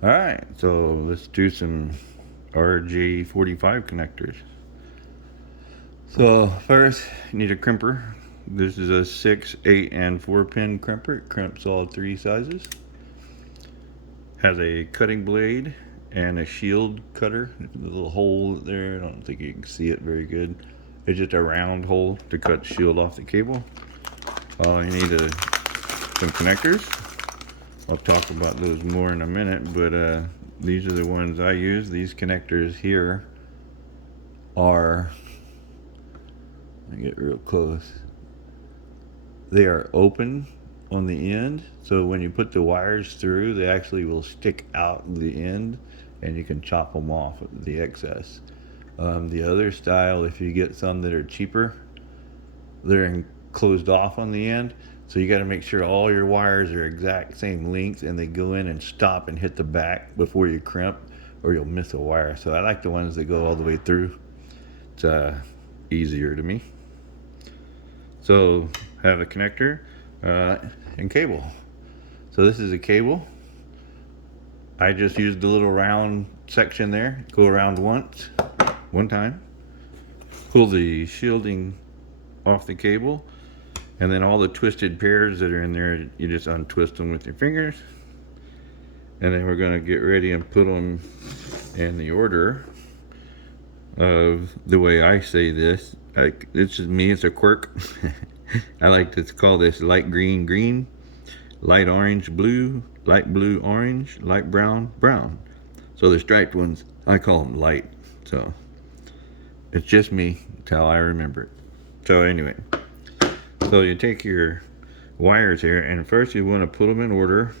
Alright, so let's do some RJ-45 connectors. So first, you need a crimper. This is a 6, 8, and 4 pin crimper. It crimps all three sizes. Has a cutting blade and a shield cutter. The little hole there, I don't think you can see it very good. It's just a round hole to cut shield off the cable. You need some connectors. I'll talk about those more in a minute, but these are the ones I use. These connectors here are, let me get real close. They are open on the end, so when you put the wires through, they actually will stick out the end and you can chop them off the excess. The other style, if you get some that are cheaper, they're closed off on the end, so you got to make sure all your wires are exact same length and they go in and stop and hit the back before you crimp, or you'll miss a wire. So I like the ones that go all the way through. It's easier to me. So have a connector and cable. So this is a cable. I just used the little round section there. Go around one time. Pull the shielding off the cable, and then all the twisted pairs that are in there, you just untwist them with your fingers. And then we're going to get ready and put them in the order of the way I say this. This is me, it's a quirk. I like to call this light green green, light orange blue, light blue orange, light brown brown. So the striped ones, I call them light. So it's just me, it's how I remember it. So anyway, so you take your wires here, and first you want to put them in order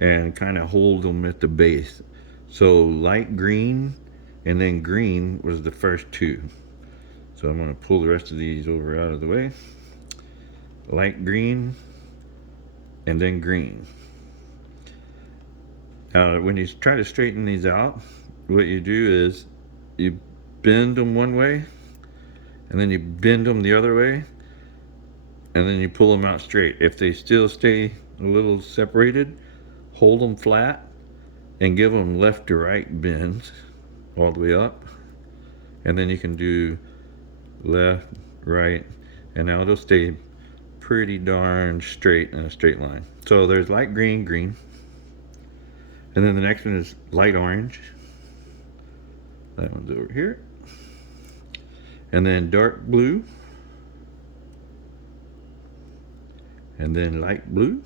and kind of hold them at the base. So light green and then green was the first two. So I'm going to pull the rest of these over out of the way. Light green and then green. Now when you try to straighten these out, what you do is you bend them one way and then you bend them the other way, and then you pull them out straight. If they still stay a little separated, hold them flat and give them left to right bends all the way up, and then you can do left, right, and now they'll stay pretty darn straight in a straight line. So there's light green, green, and then the next one is light orange. That one's over here. And then dark blue, and then light blue,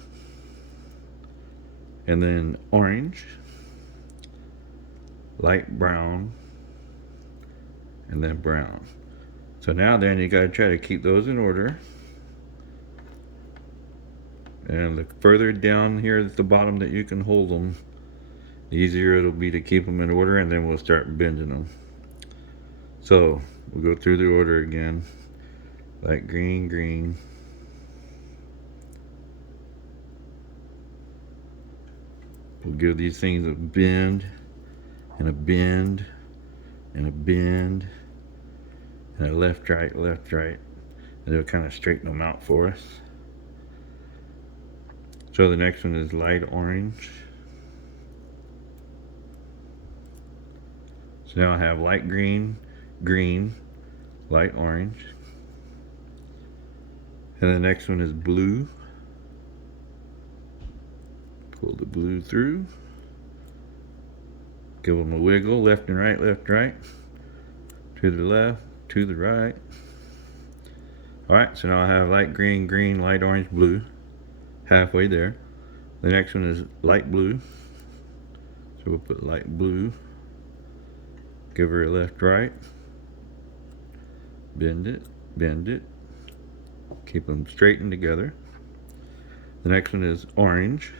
and then orange, light brown, and then brown. So now then you got to try to keep those in order. And the further down here at the bottom that you can hold them, the easier it'll be to keep them in order, and then we'll start bending them. So we'll go through the order again. Light green, green. We'll give these things a bend, and a bend, and a bend, and a left, right, and it'll kind of straighten them out for us. So the next one is light orange. So now I have light green, green, light orange. And the next one is blue. Pull the blue through. Give them a wiggle, left and right, to the left, to the right. Alright, so now I have light green, green, light orange, blue. Halfway there. The next one is light blue. So we'll put light blue. Give her a left, right. Bend it, bend it. Keep them straightened together. The next one is orange.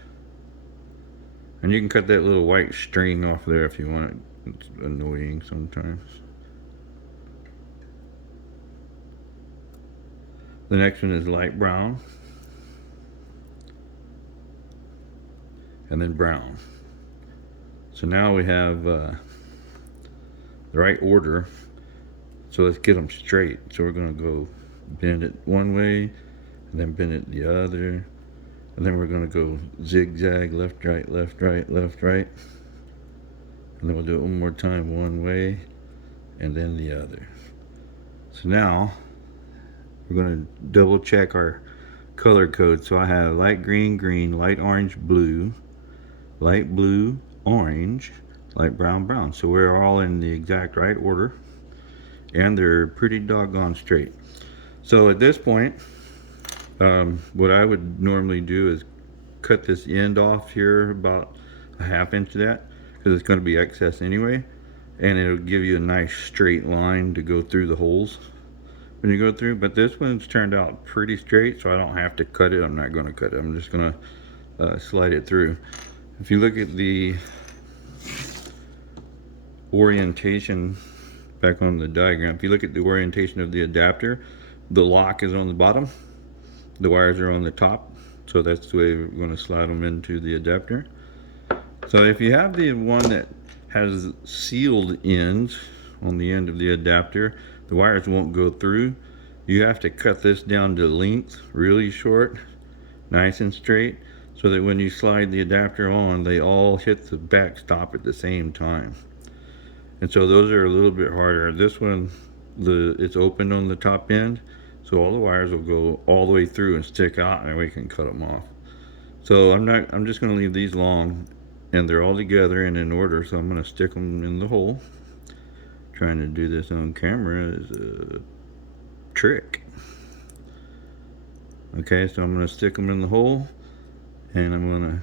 And you can cut that little white string off there if you want. It's annoying sometimes. The next one is light brown. And then brown. So now we have the right order. So let's get them straight. So we're going to go bend it one way, and then bend it the other, and then we're going to go zigzag, left, right, left, right, left, right. And then we'll do it one more time, one way and then the other. So now we're going to double check our color code. So I have light green, green, light orange, blue, light blue, orange, light brown, brown. So we're all in the exact right order, and they're pretty doggone straight. So at this point, what I would normally do is cut this end off here about a ½ inch of that, because it's going to be excess anyway, and it'll give you a nice straight line to go through the holes when you go through. But this one's turned out pretty straight, so I don't have to cut it. I'm not going to cut it. I'm just going to slide it through. If you look at the orientation back on the diagram, if you look at the orientation of the adapter, the lock is on the bottom, the wires are on the top, so that's the way we're going to slide them into the adapter. So if you have the one that has sealed ends on the end of the adapter, the wires won't go through. You have to cut this down to length, really short, nice and straight, so that when you slide the adapter on, they all hit the backstop at the same time. And so those are a little bit harder. This one, it's open on the top end, so all the wires will go all the way through and stick out, and we can cut them off. So I'm just going to leave these long, and they're all together and in order, so I'm going to stick them in the hole. Trying to do this on camera is a trick. Okay, so I'm going to stick them in the hole, and I'm going to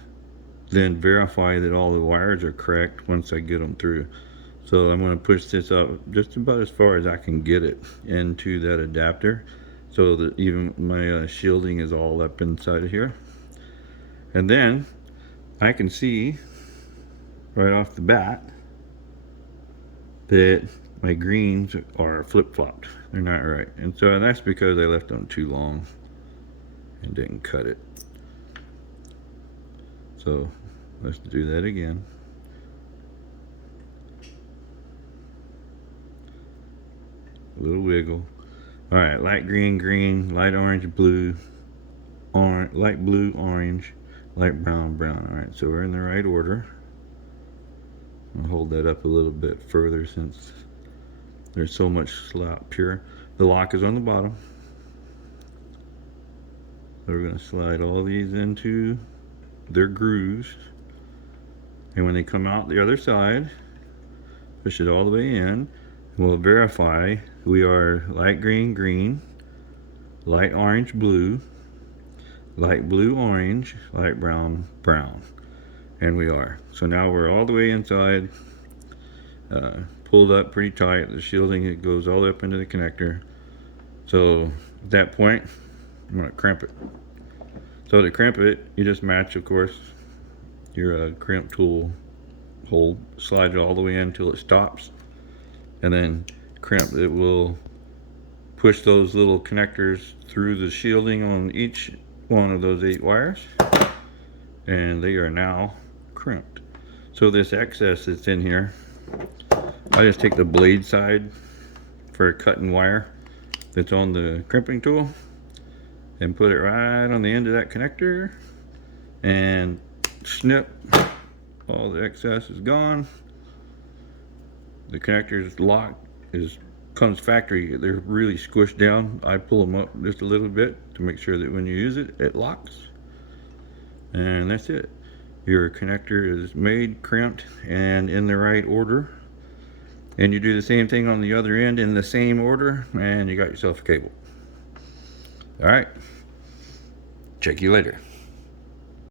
then verify that all the wires are correct once I get them through. So I'm going to push this up just about as far as I can get it into that adapter, so that even my shielding is all up inside of here. And then I can see right off the bat that my greens are flip-flopped. They're not right. And so that's because I left them too long and didn't cut it. So let's do that again. A little wiggle. All right, light green, green, light orange, blue, orange, light blue, orange, light brown, brown. All right, so we're in the right order. I'll hold that up a little bit further since there's so much slop here. The lock is on the bottom. So we're going to slide all these into their grooves. And when they come out the other side, push it all the way in. And we'll verify we are light green, green, light orange, blue, light blue, orange, light brown, brown. And we are. So now we're all the way inside, pulled up pretty tight. The shielding, it goes all up into the connector. So at that point, I'm going to crimp it. So to crimp it, you just match, of course, your crimp tool hole, slide it all the way in until it stops, and then crimp. It will push those little connectors through the shielding on each one of those 8 wires, and they are now crimped. So this excess that's in here, I just take the blade side for cutting wire that's on the crimping tool and put it right on the end of that connector and snip. All the excess is gone. The connector is locked, comes factory. They're really squished down. I pull them up just a little bit to make sure that when you use it, it locks. And that's it. Your connector is made, crimped, and in the right order. And you do the same thing on the other end in the same order, and you got yourself a cable. All right. Check you later.